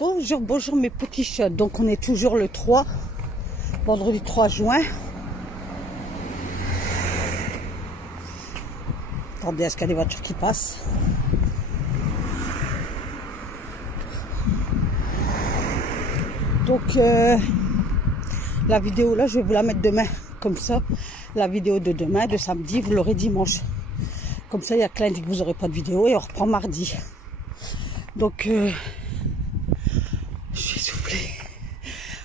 Bonjour, bonjour mes petits chats. Donc on est toujours le 3, vendredi 3 juin. Attendez, est-ce qu'il y a des voitures qui passent? Donc la vidéo là, je vais vous la mettre demain. Comme ça, la vidéo de demain, de samedi, vous l'aurez dimanche. Comme ça, il y a que lundi que vous n'aurez pas de vidéo et on reprend mardi. Donc je suis essoufflée.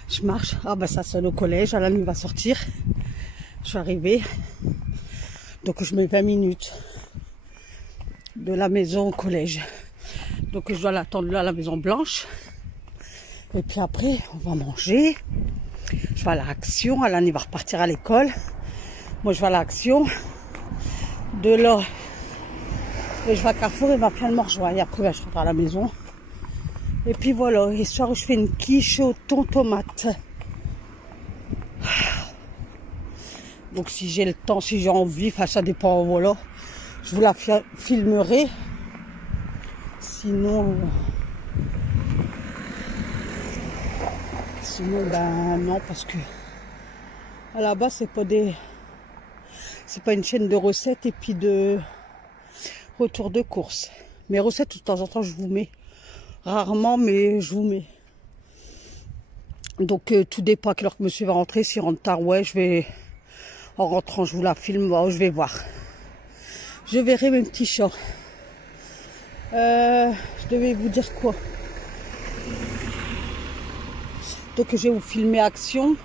Je marche. Ah ben ça sonne au collège. Alan il va sortir. Je suis arrivée. Donc je mets 20 minutes de la maison au collège. Donc je dois l'attendre là à la Maison Blanche. Et puis après on va manger. Je vais à l'Action. Alan il va repartir à l'école. Moi je vais à l'Action. De là, et je vais à Carrefour et ma fille me rejoint. Et après je rentre à la maison. Et puis voilà, et ce soir je fais une quiche au thon tomate. Donc si j'ai le temps, si j'ai envie, enfin ça dépend, voilà. Je vous la filmerai. Sinon ben non, parce que à la base c'est pas une chaîne de recettes et puis de retour de course. Mes recettes de temps en temps je vous mets. Rarement, mais je vous mets. Donc tout dépend à quelle heure que monsieur va rentrer. S'il rentre tard, ouais, je vais... En rentrant, je vous la filme, bon, je vais voir. Je verrai mes petits chats. Je devais vous dire quoi? Donc je vais vous filmer Action.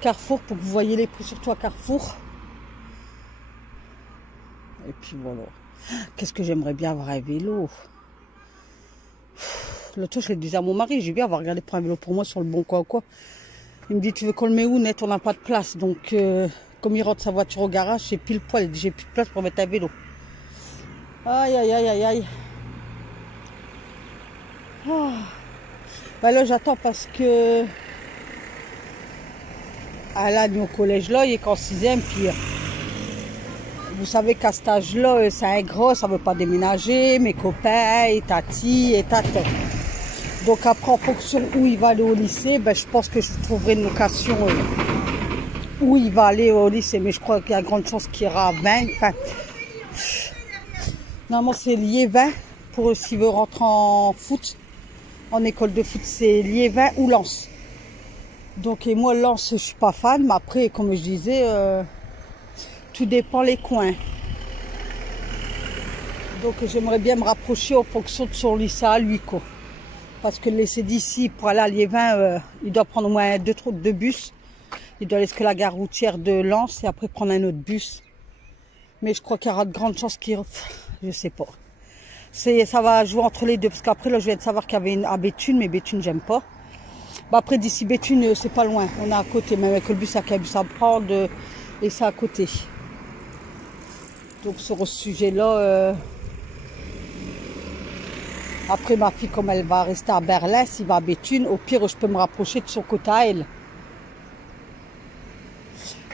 Carrefour, pour que vous voyez les prix, surtout à Carrefour. Et puis voilà. Qu'est-ce que j'aimerais bien avoir un vélo? L'autre fois, je le disais à mon mari, j'ai bien avoir regardé pour un vélo pour moi sur le bon coin ou quoi. Il me dit, tu veux qu'on le met où, net? On n'a pas de place. Donc, comme il rentre sa voiture au garage, c'est pile poil. Il dit, j'ai plus de place pour mettre un vélo. Aïe, aïe, aïe, aïe, aïe. Oh. Ben là, j'attends parce que Alan est au collège là, il est qu'en 6e. Puis, vous savez qu'à cet âge-là, c'est un gros, ça ne veut pas déménager. Mes copains, et tati, et tata. Donc après, en fonction où il va aller au lycée, ben, je pense que je trouverai une location où il va aller au lycée. Mais je crois qu'il y a grande chance qu'il ira à 20. Enfin, normalement, c'est Liévin pour s'il veut rentrer en foot, en école de foot, c'est Liévin ou Lens. Donc, et moi, Lens, je suis pas fan. Mais après, comme je disais, tout dépend les coins. Donc, j'aimerais bien me rapprocher en fonction de son lycée à lui, quoi. Parce que le lycée d'ici, pour aller à Liévin, il doit prendre au moins deux bus. Il doit aller jusqu'à la gare routière de Lens et après prendre un autre bus. Mais je crois qu'il y aura de grandes chances qu'il... Je sais pas. Ça va jouer entre les deux. Parce qu'après, là, je viens de savoir qu'il y avait une à Béthune, mais Béthune, j'aime pas. Bah, après, d'ici Béthune, c'est pas loin. On est à côté. Même avec le bus, il y a qu'un bus à prendre et c'est à côté. Donc, sur ce sujet-là... Après, ma fille, comme elle va rester à Berlin, s'il va à Béthune, au pire, je peux me rapprocher de son côté à elle.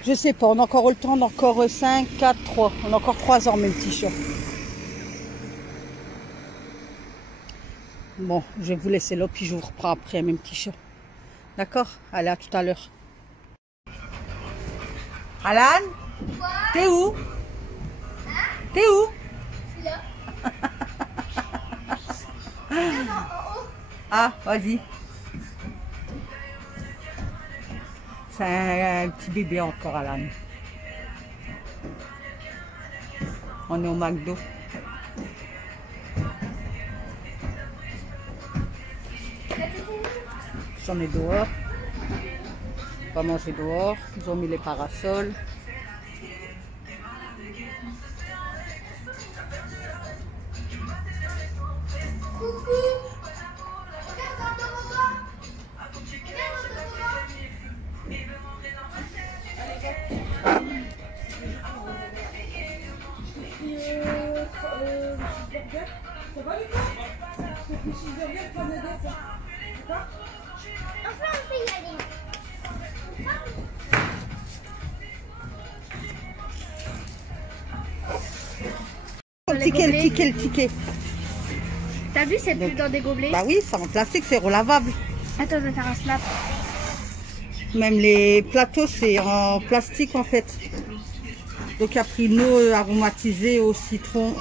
Je sais pas, on a encore le temps, on a encore 5, 4, 3. On a encore 3 ans, mes petits chats. Bon, je vais vous laisser là, puis je vous reprends après, mes petits chats. D'accord? Allez, à tout à l'heure. Alan? T'es où? T'es où? Je suis là. Ah, vas-y. C'est un petit bébé encore, Alan. On est au McDo. On est dehors. On va manger dehors. Ils ont mis les parasols. Le ticket. T'as vu, c'est plus dans des gobelets. Bah oui, c'est en plastique, c'est relavable. Attends, je vais faire un snap. Même les plateaux, c'est en plastique en fait. Donc, il a pris une eau aromatisée au citron.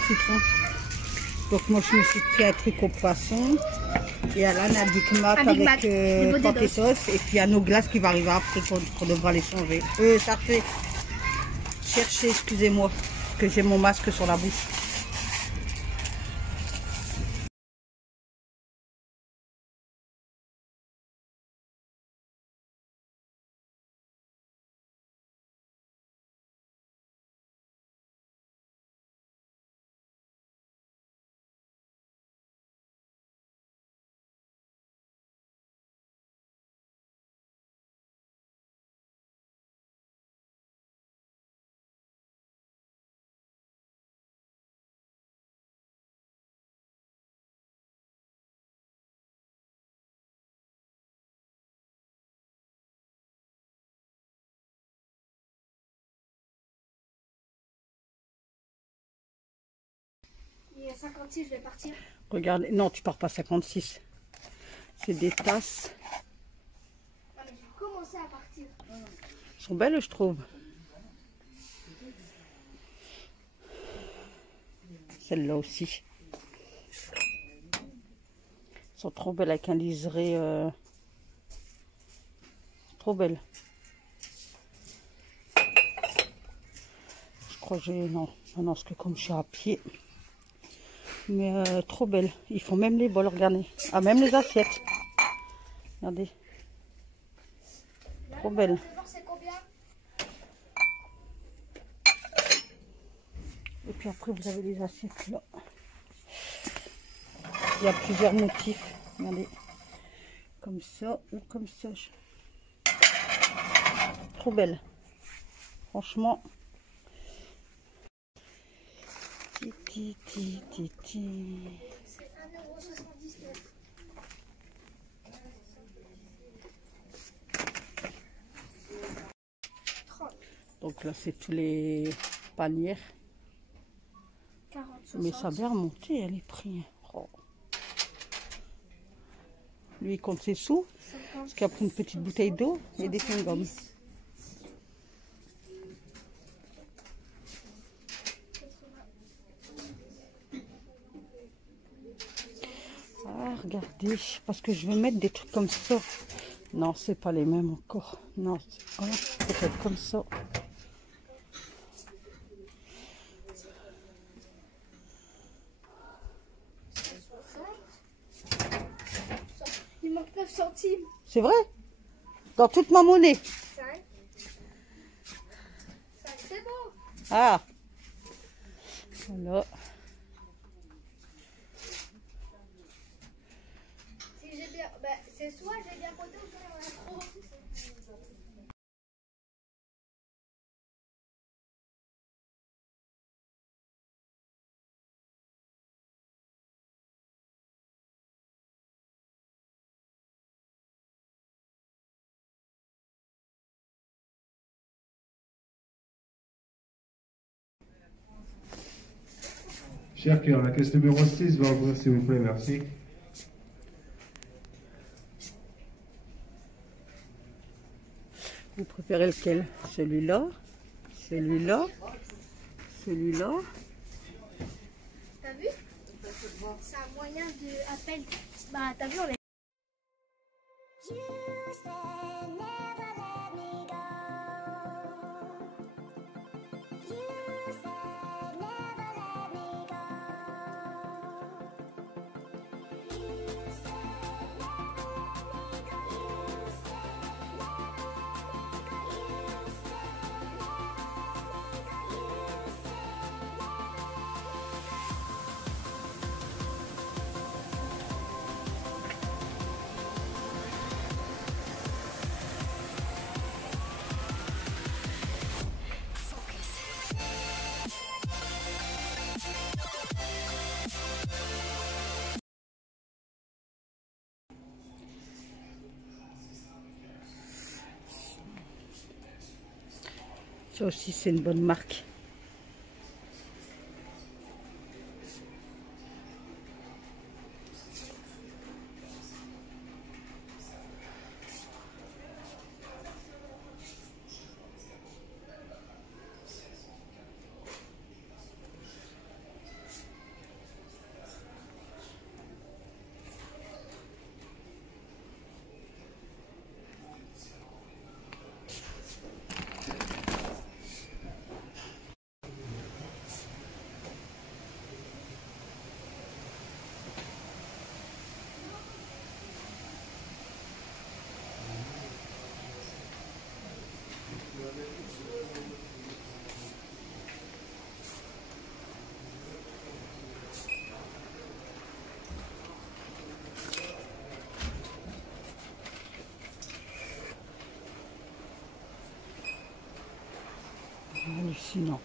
Donc, moi, je me suis pris un truc au poisson. Et Alan a Big Mac avec potatoes. Et puis, il y a nos glaces qui va arriver après qu'on devra les changer. Cherchez, excusez-moi, parce que j'ai mon masque sur la bouche. Il est 56, je vais partir. Regardez, non, tu pars pas 56. C'est des tasses. Non, mais j'ai commencé à partir. Elles sont belles, je trouve. Celle-là aussi. Elles sont trop belles avec un liseré. Trop belles. Je crois que j'ai... Non, parce que comme je suis à pied. Mais trop belles. Ils font même les bols, regardez. Ah, même les assiettes. Regardez. Trop belles. Et puis après, vous avez les assiettes là. Il y a plusieurs motifs. Regardez. Comme ça ou comme ça. Trop belle. Franchement. C'est 1,79 €. Donc là, c'est tous les paniers. 40, 60. Mais ça a bien remonté, les prix. Oh. Lui, il compte ses sous. 50. Parce qu'il a pris une petite bouteille d'eau et des chewing-gums. Ah, regardez, parce que je vais mettre des trucs comme ça. Non, c'est pas les mêmes encore. Non, peut-être comme ça. Il manque 9 centimes. C'est vrai? Dans toute ma monnaie. 5. 5, c'est bon. Ah. Voilà. Si j'ai bien... Bah, c'est soit j'ai bien compté ou soit il y en a trop. Cher cœur, la caisse numéro 6 va ouvrir s'il vous plaît, merci. Vous préférez lequel? Celui-là? Celui-là? Celui-là? T'as vu? C'est un moyen de appel. Bah, t'as vu, on est... Ça aussi, c'est une bonne marque. sinon.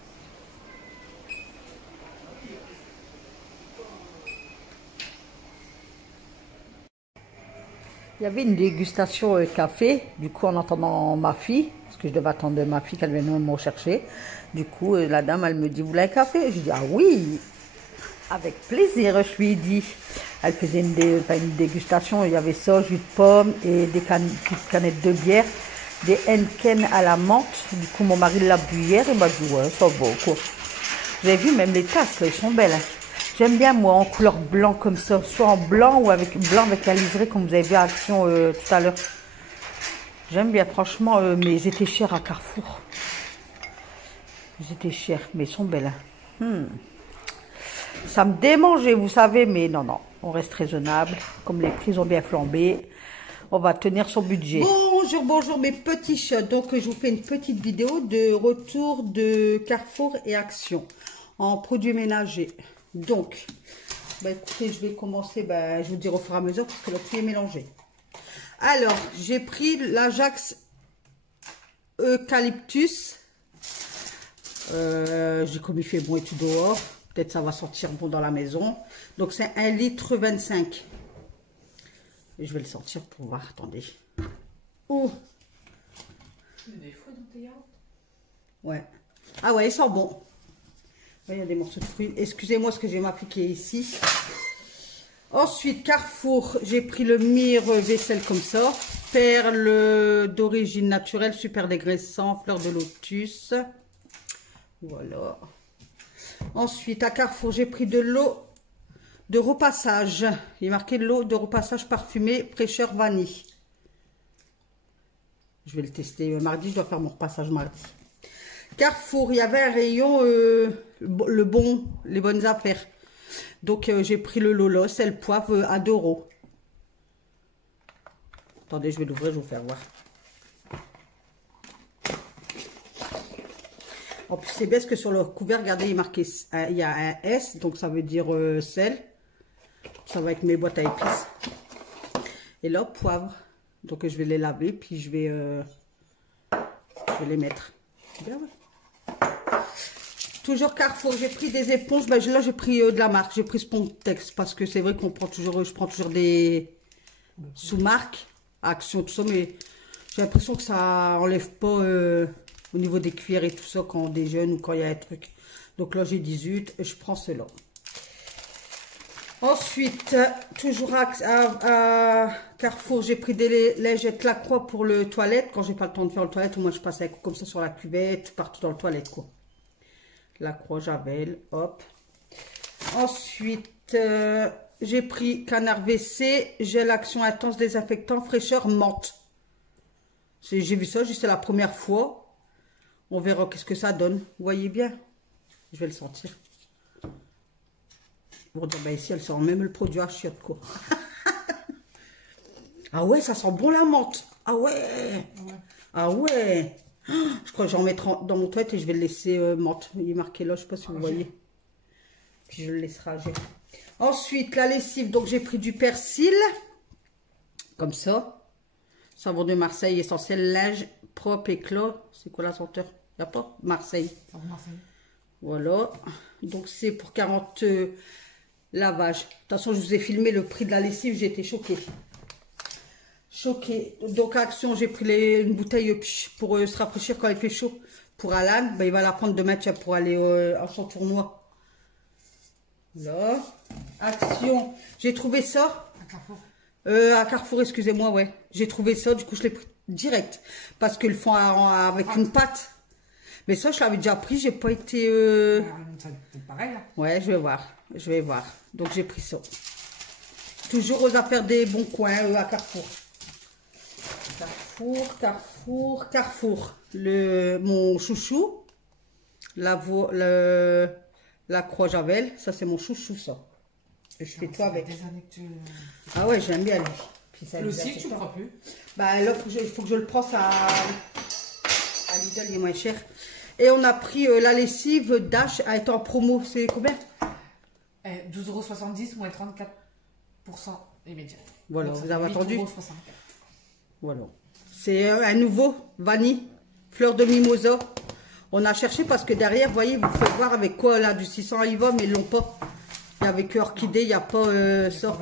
Il y avait une dégustation café, du coup en attendant ma fille, parce que je devais attendre ma fille qu'elle vienne me rechercher. Du coup, la dame, elle me dit, vous voulez un café? Je dis, ah oui, avec plaisir, je lui ai dit. Elle faisait une dégustation, il y avait ça, jus de pomme et des petites canettes de bière, des Henken à la menthe. Du coup, mon mari l'a bu hier, et m'a dit, ouais, ça va, quoi. Vous avez vu, même les tasses, là, elles sont belles. Hein. J'aime bien, moi, en couleur blanc comme ça, soit en blanc ou avec blanc avec la livrée, comme vous avez vu à Action tout à l'heure. J'aime bien, franchement, mais ils étaient chers à Carrefour. Ils étaient chers, mais ils sont belles. Hein. Ça me démangeait, vous savez, mais non, non, on reste raisonnable. Comme les prix ont bien flambé, on va tenir son budget. Bonjour, bonjour mes petits chats. Donc, je vous fais une petite vidéo de retour de Carrefour et Action en produits ménagers. Donc, bah, écoutez, je vais commencer, bah, je vous dire au fur et à mesure parce que le prix est mélangé. Alors, j'ai pris l'Ajax Eucalyptus. Comme il fait bon et tout dehors, peut-être ça va sentir bon dans la maison. Donc, c'est 1,25 litre. Et je vais le sortir pour voir, attendez. Oh! Des fruits dans tes yaourts? Ouais. Ah ouais, il sent bon. Il y a des morceaux de fruits. Excusez-moi ce que je vais m'appliquer ici. Ensuite, Carrefour, j'ai pris le mire vaisselle comme ça. Perle d'origine naturelle, super dégraissant, fleur de lotus. Voilà. Ensuite, à Carrefour, j'ai pris de l'eau de repassage. Il est marqué l'eau de repassage parfumée, fraîcheur vanille. Je vais le tester mardi, je dois faire mon repassage mardi. Carrefour, il y avait un rayon, les bonnes affaires. Donc, j'ai pris le Lolo, c'est le poivre à 2 €. Attendez, je vais l'ouvrir, je vais vous faire voir. En plus, c'est bien parce que sur le couvert, regardez, il est marqué, il y a un S, donc ça veut dire sel. Ça va avec mes boîtes à épices. Et là, poivre. Donc, je vais les laver, puis je vais les mettre. Bien, ouais. Toujours Carrefour, j'ai pris des éponges. Ben, là, j'ai pris de la marque. J'ai pris Spontex parce que c'est vrai qu'on prend toujours, je prends toujours des sous-marques, Action, tout ça, mais j'ai l'impression que ça enlève pas au niveau des cuillères et tout ça quand on déjeune ou quand il y a un truc. Donc là, j'ai 18 et je prends cela. Ensuite, toujours à Carrefour, j'ai pris des lingettes Lacroix pour le toilette. Quand j'ai pas le temps de faire le toilette, moi je passe un coup comme ça sur la cuvette, partout dans le toilette, quoi. Lacroix, Javel, hop. Ensuite, j'ai pris Canard WC, gel action intense désinfectant, fraîcheur menthe. J'ai vu ça, c'est la première fois. On verra qu'est-ce que ça donne. Vous voyez bien? Je vais le sentir. Pour dire, ben ici, elle sent même le produit à chiottes, quoi. Ah ouais, ça sent bon la menthe. Ah ouais. Ah ouais. Je crois que j'en mettrai dans mon toilette et je vais le laisser menthe. Il est marqué là, je ne sais pas si vous voyez. Puis je le laisserai agir. Ensuite, la lessive. Donc, j'ai pris du persil. Comme ça. Savon de Marseille, essentiel, linge, propre, éclat. C'est quoi la senteur? Il n'y a pas? Marseille. Voilà. Donc, c'est pour 40 lavages. De toute façon, je vous ai filmé le prix de la lessive. J'ai été choquée. Choquée. Donc, Action, j'ai pris une bouteille pour se rafraîchir quand il fait chaud. Pour Alan, ben, il va la prendre demain pour aller à son tournoi. Là. Action. J'ai trouvé ça. À Carrefour. À Carrefour, excusez-moi, ouais. J'ai trouvé ça, du coup, je l'ai pris direct. Parce qu'ils le font avec une pâte. Mais ça, je l'avais déjà pris, j'ai pas été... C'est pareil, là. Ouais, je vais voir. Je vais voir. Donc, j'ai pris ça. Toujours aux affaires des bons coins à Carrefour. Carrefour. Mon chouchou. La Croix Javel. Ça, c'est mon chouchou, ça. Et je fais tout avec. Ah ouais, j'aime bien lui. Puis ça, le aussi, tu ne crois plus? Bah là, il faut que je le prenne à Lidl, il est moins cher. Et on a pris la lessive Dash, elle est en promo. C'est combien? 12,70 € moins 34% immédiat. Voilà, donc, vous avez entendu? 8,64 €. Voilà. C'est un nouveau vanille, fleur de mimosa. On a cherché parce que derrière, vous voyez, vous pouvez voir avec quoi là, du 600 il va, mais ils l'ont pas. Il y a avec Orchidée, il n'y a pas ça.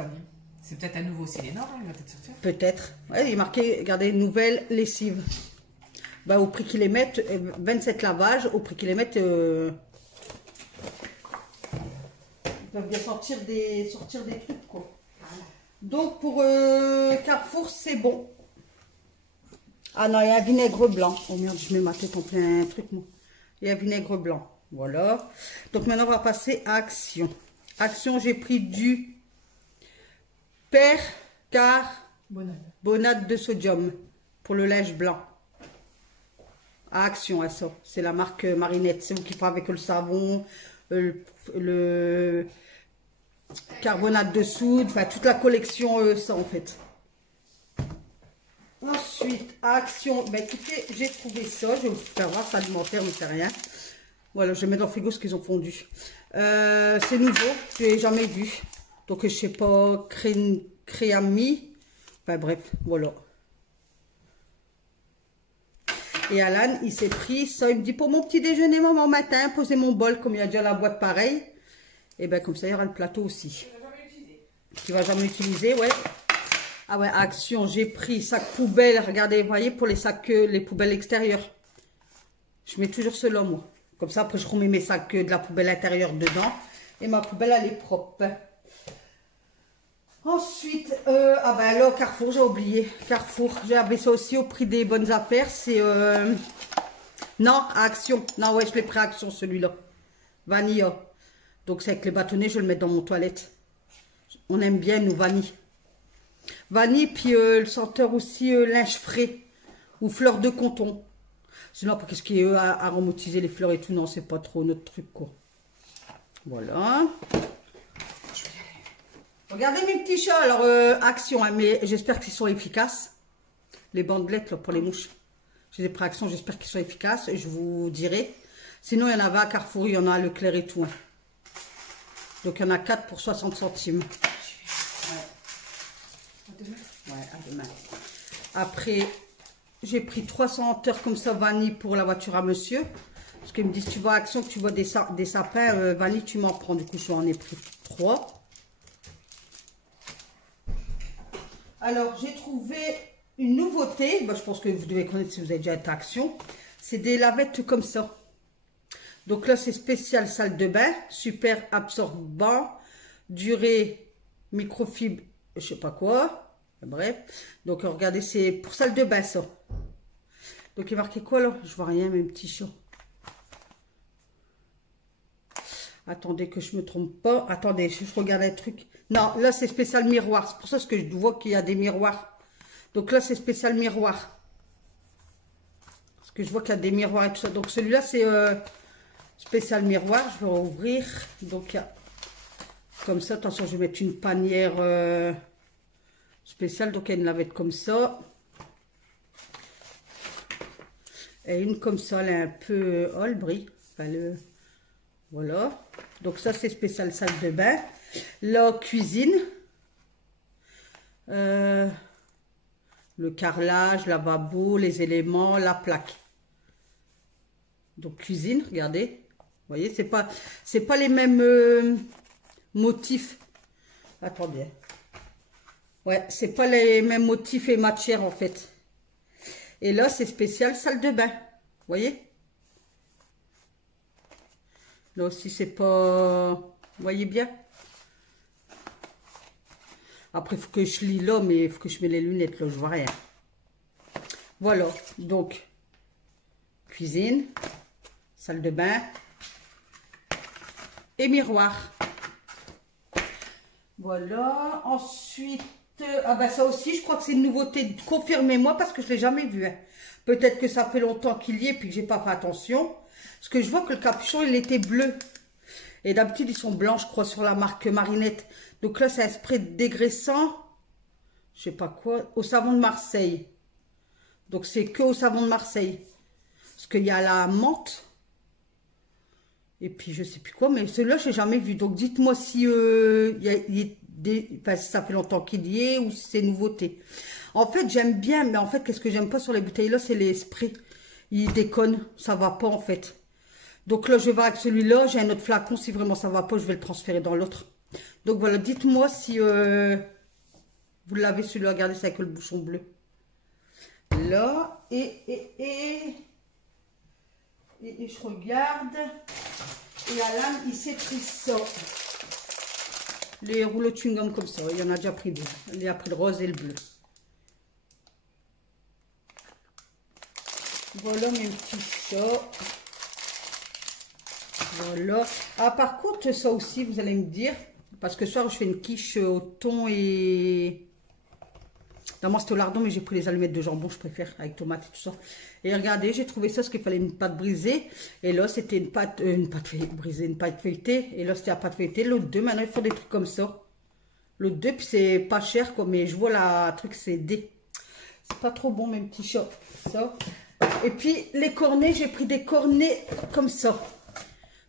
C'est peut-être à nouveau Sélénor, il va peut-être sortir. Peut-être. Ouais, il est marqué, regardez, nouvelle lessive. Bah, au prix qu'ils les mettent, 27 lavages, au prix qu'ils les mettent, ils peuvent bien sortir des trucs, quoi. Donc, pour Carrefour, c'est bon. Ah non, il y a un vinaigre blanc. Oh merde, je mets ma tête en plein truc, moi. Il y a un vinaigre blanc. Voilà. Donc, maintenant, on va passer à Action. Action, j'ai pris du percarbonate de sodium pour le linge blanc. À Action, à ça. C'est la marque Marinette. C'est vous qui faites avec le savon, le carbonate de soude, enfin toute la collection, ça en fait. Ensuite, à Action, ben écoutez, j'ai trouvé ça. Je vais vous faire voir, c'est alimentaire, mais c'est rien. Voilà, je vais mettre dans le frigo ce qu'ils ont fondu. C'est nouveau, je n'ai jamais vu. Donc, je sais pas, créami. Enfin, bref, voilà. Et Alan, il s'est pris ça. Il me dit, pour mon petit déjeuner, maman, matin, posez mon bol, comme il y a déjà la boîte pareille. Et bien, comme ça, il y aura le plateau aussi. Tu vas jamais utiliser, ouais. Ah ouais, Action, j'ai pris sac poubelle. Regardez, vous voyez, pour les sacs, les poubelles extérieures. Je mets toujours cela, moi. Comme ça, après, je remets mes sacs de la poubelle intérieure dedans. Et ma poubelle, elle est propre. Ensuite, ah ben là, Carrefour, j'ai oublié. Carrefour, j'ai acheté ça aussi au prix des bonnes affaires. C'est, non, à Action. Non, ouais, je l'ai pris à Action, celui-là. Vanilla. Donc, c'est avec les bâtonnets, je vais le mettre dans mon toilette. On aime bien, nous, vanille. Vanille, puis le senteur aussi, linge frais. Ou fleurs de coton. Sinon, pour qu'est-ce qui est aromatisé les fleurs et tout, non, c'est pas trop notre truc, quoi. Voilà. Regardez mes petits chats. Alors, Action, hein, mais j'espère qu'ils sont efficaces. Les bandelettes, là, pour les mouches. Je les ai pris à Action, j'espère qu'ils sont efficaces. Je vous dirai. Sinon, il y en avait à Carrefour, il y en a à Leclerc et tout. Hein. Donc, il y en a 4 pour 60 centimes. Ouais, à demain. Après, j'ai pris 300 heures comme ça, vanille pour la voiture à monsieur. Parce qu'ils me disent, tu vas à Action, que tu vois des sapins, vanille, tu m'en prends. Du coup, je en ai pris 3. Alors, j'ai trouvé une nouveauté. Bah, je pense que vous devez connaître si vous avez déjà été à Action. C'est des lavettes comme ça. Donc là, c'est spécial salle de bain. Super absorbant. Durée microfibre, je sais pas quoi. Bref. Donc, regardez, c'est pour salle de bain, ça. Donc, il est marqué quoi, là? Je vois rien, mes petits chats. Attendez que je me trompe pas. Attendez, je regarde un truc. Non, là, c'est spécial miroir. C'est pour ça que je vois qu'il y a des miroirs. Donc là, c'est spécial miroir. Parce que je vois qu'il y a des miroirs et tout ça. Donc, celui-là, c'est spécial miroir. Je vais ouvrir. Donc, il y a comme ça. Attention, je vais mettre une panière spéciale. Donc, il y a une lavette comme ça. Et une comme ça, elle est un peu le bris. Enfin, voilà. Donc, ça, c'est spécial salle de bain. La cuisine. Le carrelage, lavabo, les éléments, la plaque. Donc, cuisine, regardez. Vous voyez, c'est pas les mêmes motifs. Attendez. Ouais, c'est pas les mêmes motifs et matières, en fait. Et là, c'est spécial salle de bain. Vous voyez? Là aussi, c'est pas... Vous voyez bien? Après, il faut que je lis là, mais il faut que je mette les lunettes, là, je vois rien. Voilà, donc, cuisine, salle de bain et miroir. Voilà, ensuite, ah ben ça aussi, je crois que c'est une nouveauté, confirmez-moi, parce que je ne l'ai jamais vu. Hein. Peut-être que ça fait longtemps qu'il y est, puis que j'ai pas fait attention. Parce que je vois que le capuchon, il était bleu. Et d'habitude, ils sont blancs, je crois, sur la marque Marinette. Donc là, c'est un spray dégraissant, je sais pas quoi, au savon de Marseille. Donc c'est que au savon de Marseille. Parce qu'il y a la menthe. Et puis je sais plus quoi, mais celui-là, je n'ai jamais vu. Donc dites-moi si enfin, si ça fait longtemps qu'il y est ou si c'est nouveauté. En fait, j'aime bien, mais en fait, qu'est-ce que j'aime pas sur les bouteilles là, c'est les sprays. Ils déconnent, ça va pas en fait. Donc là, je vais voir avec celui-là. J'ai un autre flacon. Si vraiment ça va pas, je vais le transférer dans l'autre. Donc voilà, dites-moi si vous l'avez celui-là. Regardez, c'est avec le bouchon bleu. Là, et je regarde. Et Alan, il s'est pris ça. Les rouleaux de chewing-gum comme ça. Il y en a déjà pris deux. Il a pris le rose et le bleu. Voilà mes petits chats. Voilà. Ah, par contre, ça aussi, vous allez me dire, parce que ce soir, je fais une quiche au thon et... Non, moi, c'était au lardon, mais j'ai pris les allumettes de jambon, je préfère, avec tomates et tout ça. Et regardez, j'ai trouvé ça, parce qu'il fallait une pâte brisée. Et là, c'était une pâte brisée, une pâte feuilletée. Et là, c'était la pâte feuilletée. L'autre deux, maintenant, il faut des trucs comme ça. L'autre deux, puis c'est pas cher, quoi, mais je vois la truc, c'est D. C'est pas trop bon, mes petits chats. Ça. Et puis, les cornets, j'ai pris des cornets comme ça.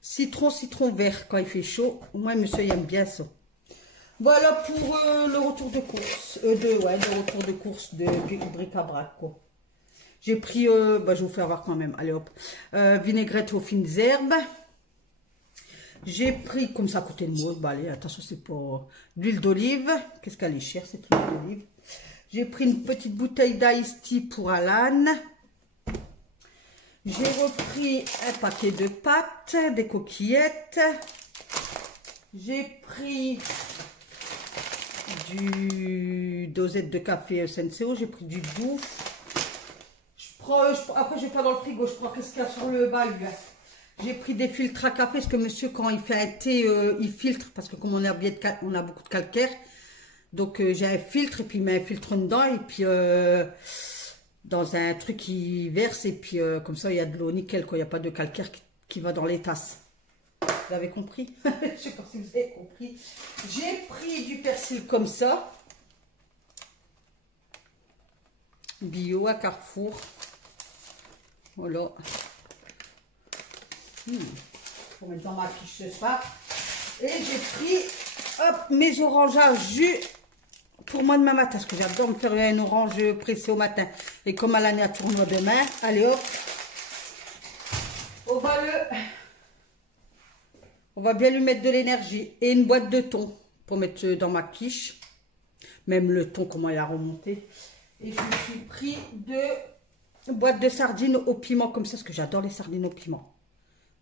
Citron vert, quand il fait chaud. Moi, monsieur, il aime bien ça. Voilà pour le retour de course. Le retour de course de bric-à-brac, quoi. J'ai pris, je vais vous faire voir quand même. Allez hop. Vinaigrette aux fines herbes. J'ai pris, comme ça à côté de moi, bah allez, attention, c'est pas l'huile d'olive. Qu'est-ce qu'elle est chère, cette huile d'olive. J'ai pris une petite bouteille d'Ice Tea pour Alan. J'ai repris un paquet de pâtes, des coquillettes. J'ai pris du dosette de café SNCO. J'ai pris du doux. Après, je vais pas dans le frigo. Je prends qu'est-ce qu'il y a sur le bahut. J'ai pris des filtres à café parce que monsieur, quand il fait un thé, il filtre. Parce que comme on a beaucoup de calcaire. Donc, j'ai un filtre et puis il met un filtre dedans. Et puis, dans un truc qui verse. Et puis, comme ça, il y a de l'eau nickel, quoi. Il n'y a pas de calcaire qui va dans les tasses. Vous avez compris? Je ne sais pas si vous avez compris. J'ai pris du persil comme ça. Bio à Carrefour. Voilà. Pour mettre dans ma fiche ce soir. Et j'ai pris hop, mes oranges à jus pour moi demain matin. Parce que j'adore me faire une orange pressée au matin. Et comme Alan est à tournoi demain, allez hop. On va bien lui mettre de l'énergie. Et une boîte de thon pour mettre dans ma quiche. Même le thon, comment il a remonté. Et je me suis pris deux boîtes de sardines au piment comme ça. Parce que j'adore les sardines au piment.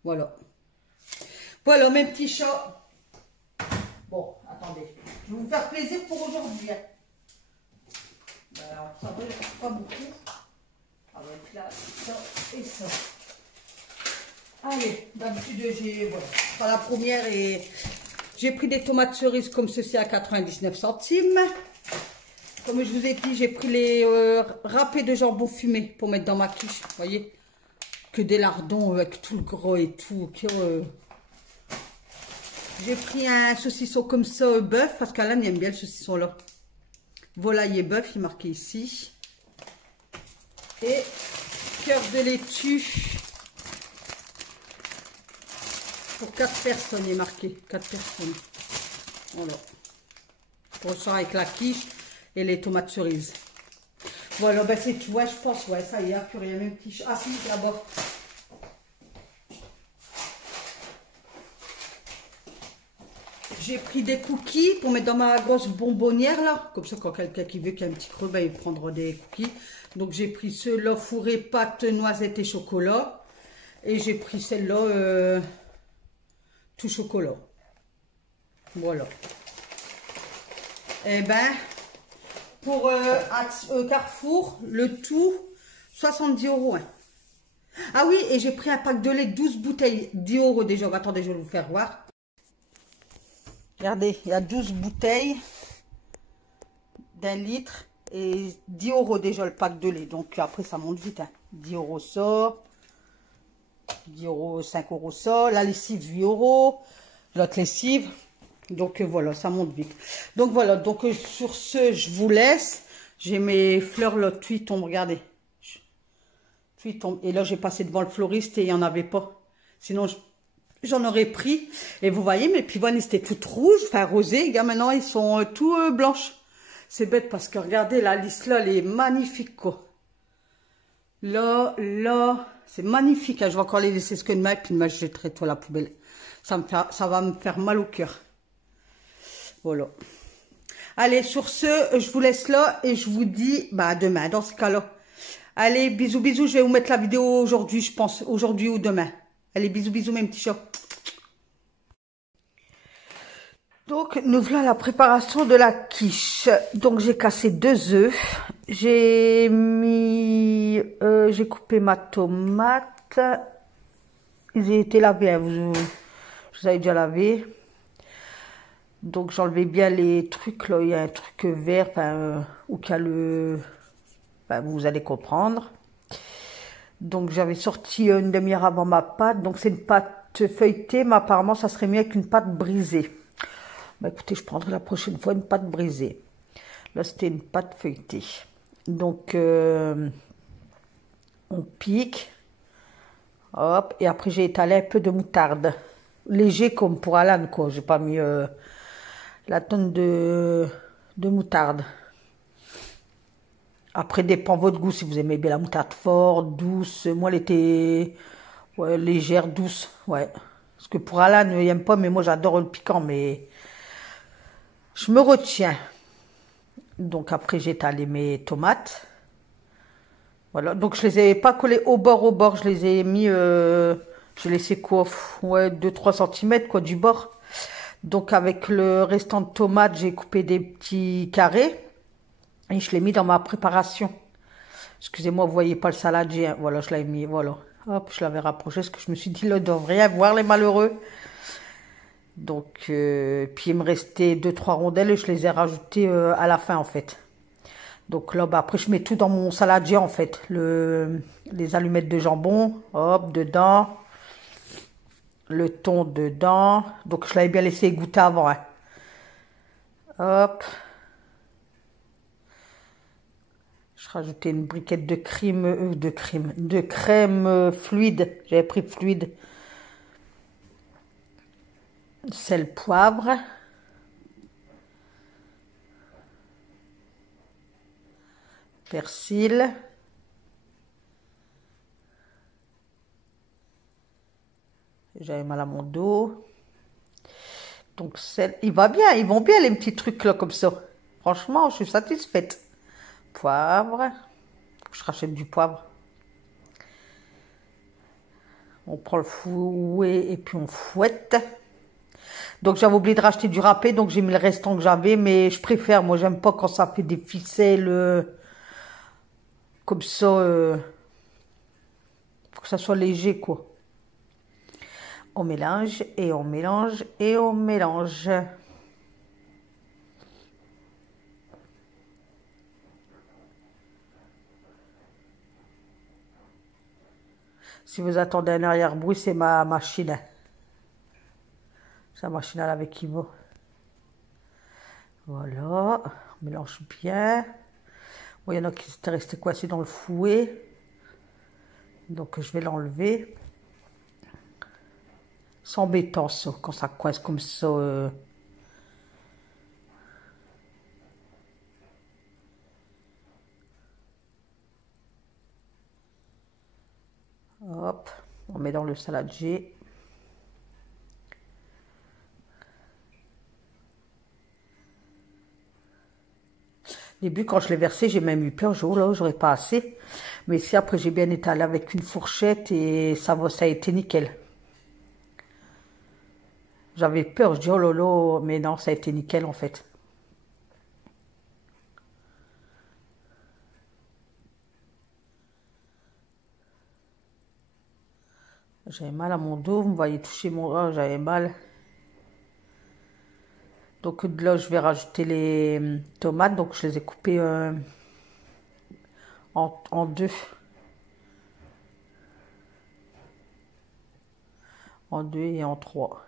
Voilà. Voilà mes petits chats. Bon, attendez. Je vais vous faire plaisir pour aujourd'hui. Alors, ça va pas beaucoup. Avec là, ça et ça. Allez, d'habitude, j'ai voilà, pas la première et j'ai pris des tomates cerises comme ceci à 99 centimes. Comme je vous ai dit, j'ai pris les râpés de jambon fumé pour mettre dans ma quiche. Vous voyez, que des lardons avec tout le gros et tout. J'ai pris un saucisson comme ça, bœuf, parce qu'Alan aime bien le saucisson là. Volaille bœuf, il est marqué ici. Et cœur de laitue. Pour 4 personnes, il est marqué. 4 personnes. Voilà. Pour ça, avec la quiche et les tomates cerises. Voilà, ben c'est tout. Ouais, je pense, ouais, ça y est, plus rien. Même petit. Ah si, là-bas. J'ai pris des cookies pour mettre dans ma grosse bonbonnière, là. Comme ça, quand quelqu'un qui veut qu'il y ait un petit creux, ben, il prendra des cookies. Donc, j'ai pris ceux-là fourrés pâte, noisettes et chocolat. Et j'ai pris celle-là... tout chocolat. Voilà. Et ben, pour Carrefour, le tout, 70 €. Hein. Ah oui, et j'ai pris un pack de lait, 12 bouteilles, 10 € déjà. Attendez, je vais vous faire voir. Regardez, il y a 12 bouteilles d'1 litre et 10 € déjà le pack de lait. Donc après, ça monte vite. Hein. 10 € ça. 10 €, 5 € ça, la lessive 8 €, l'autre lessive, donc voilà, ça monte vite. Donc voilà, donc sur ce, je vous laisse. J'ai mes fleurs, là, tuy tombent, regardez. Tuy tombent, et là j'ai passé devant le fleuriste et il n'y en avait pas. Sinon, j'en aurais pris. Et vous voyez, mes pivoines, c'était toutes rouges, enfin rosées, et maintenant ils sont tout blanches. C'est bête parce que regardez, la liste là, elle est magnifique, quoi. Là, c'est magnifique. Hein. Je vais encore les laisser ce que demain, puis demain je jetterai tout à la poubelle. Ça va me faire mal au cœur. Voilà. Allez, sur ce, je vous laisse là et je vous dis bah, à demain dans ce cas-là. Allez, bisous, bisous. Je vais vous mettre la vidéo aujourd'hui, je pense. Aujourd'hui ou demain. Allez, bisous, bisous, mes petits chats. Donc, nous voilà à la préparation de la quiche. Donc, j'ai cassé 2 œufs. J'ai coupé ma tomate. Ils ont été lavés, hein, je les avais déjà lavés. Donc, j'enlevais bien les trucs, là. Il y a un truc vert, où qu'il y a le... vous allez comprendre. Donc, j'avais sorti une demi-heure avant ma pâte. Donc, c'est une pâte feuilletée, mais apparemment, ça serait mieux avec une pâte brisée. Bah, écoutez, je prendrai la prochaine fois une pâte brisée. Là, c'était une pâte feuilletée. Donc, on pique. Hop. Et après, j'ai étalé un peu de moutarde. Léger comme pour Alan, quoi. J'ai pas mis la tonne de moutarde. Après, dépend votre goût. Si vous aimez bien la moutarde forte, douce. Moi, elle était légère, douce. Ouais. Parce que pour Alan, il n'aime pas, mais moi, j'adore le piquant. Mais je me retiens. Donc, après, j'ai étalé mes tomates. Voilà. Donc, je les ai pas collées au bord. Je les ai mis... j'ai laissé quoi? Ouais, 2-3 cm, quoi, du bord. Donc, avec le restant de tomates, j'ai coupé des petits carrés. Et je l'ai mis dans ma préparation. Excusez-moi, vous voyez pas le saladier. Hein. Voilà, je l'avais mis, voilà. Hop, je l'avais rapproché parce que je me suis dit, là, ils doivent rien voir, les malheureux. Donc, puis il me restait 2-3 rondelles et je les ai rajoutées à la fin, en fait. Donc là, bah, après, je mets tout dans mon saladier, en fait. Les allumettes de jambon, hop, dedans. Le thon dedans. Donc, je l'avais bien laissé égoutter avant. Hein. Hop. Je rajoutais une briquette de crème fluide. J'avais pris fluide. Sel, poivre. Persil. J'avais mal à mon dos. Donc, il va bien, ils vont bien les petits trucs là comme ça. Franchement, je suis satisfaite. Poivre. Je rachète du poivre. On prend le fouet et puis on fouette. Donc, j'avais oublié de racheter du râpé, donc j'ai mis le restant que j'avais, mais je préfère, moi, j'aime pas quand ça fait des ficelles comme ça, faut que ça soit léger, quoi. On mélange et on mélange et on mélange. Si vous attendez un arrière-bruit, c'est ma machine. C'est la machine à laver qui va. Voilà, on mélange bien. Bon, il y en a qui étaient restés coincés dans le fouet. Donc, je vais l'enlever. C'est embêtant, ça, quand ça coince comme ça. Hop, on met dans le saladier. Au début, quand je l'ai versé, j'ai même eu peur. Oh là, j'aurais pas assez. Mais si après, j'ai bien étalé avec une fourchette et ça a été nickel. J'avais peur. Je dis, oh là là, mais non, ça a été nickel en fait. J'avais mal à mon dos. Vous me voyez toucher mon... Oh, j'avais mal. Donc là, je vais rajouter les tomates. Donc, je les ai coupées en 2. En 2 et en 3.